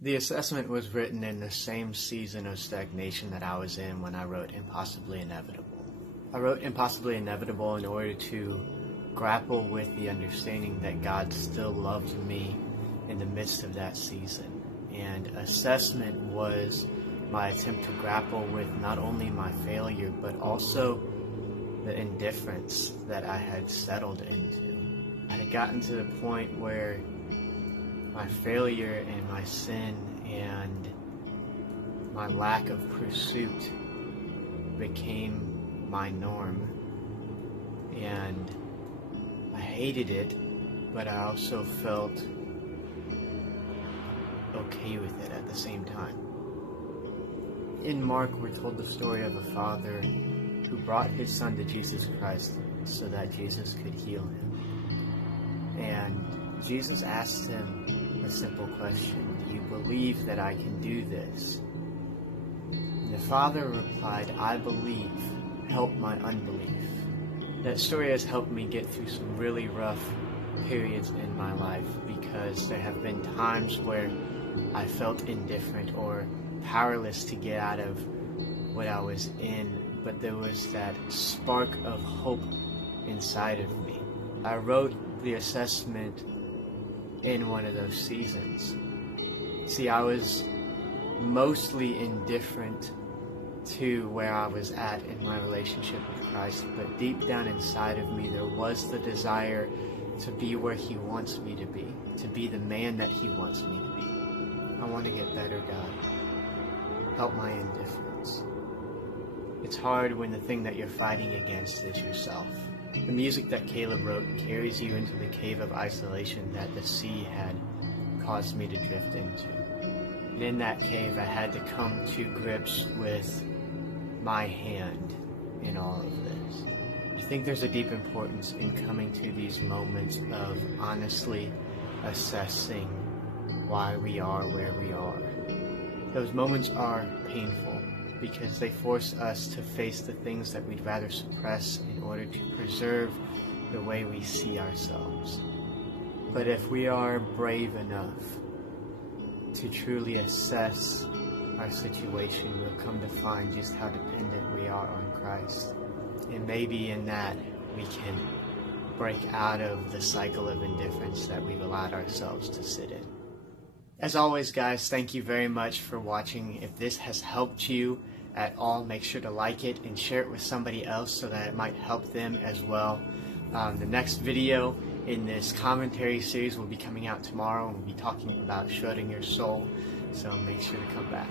The assessment was written in the same season of stagnation that I was in when I wrote Impossibly Inevitable. I wrote Impossibly Inevitable in order to grapple with the understanding that God still loved me in the midst of that season. And assessment was my attempt to grapple with not only my failure, but also the indifference that I had settled into. I had gotten to the point where my failure and my sin and my lack of pursuit became my norm. And I hated it, but I also felt okay with it at the same time. In Mark, we're told the story of a father who brought his son to Jesus Christ so that Jesus could heal him. And Jesus asked him a simple question: do you believe that I can do this? And the father replied, I believe, help my unbelief. That story has helped me get through some really rough periods in my life, because there have been times where I felt indifferent or powerless to get out of what I was in, but there was that spark of hope inside of me. I wrote the assessment in one of those seasons. See, I was mostly indifferent to where I was at in my relationship with Christ, but deep down inside of me there was the desire to be where He wants me to be the man that He wants me to be. I want to get better, God. Help my indifference. It's hard when the thing that you're fighting against is yourself. The music that Kaleb wrote carries you into the cave of isolation that the sea had caused me to drift into. And in that cave, I had to come to grips with my hand in all of this. I think there's a deep importance in coming to these moments of honestly assessing why we are where we are. Those moments are painful because they force us to face the things that we'd rather suppress in order to preserve the way we see ourselves. But if we are brave enough to truly assess our situation, we'll come to find just how dependent we are on Christ. And maybe in that we can break out of the cycle of indifference that we've allowed ourselves to sit in. As always, guys, thank you very much for watching. If this has helped you at all, make sure to like it and share it with somebody else so that it might help them as well. The next video in this commentary series will be coming out tomorrow, and we'll be talking about Schrodinger's soul, so make sure to come back.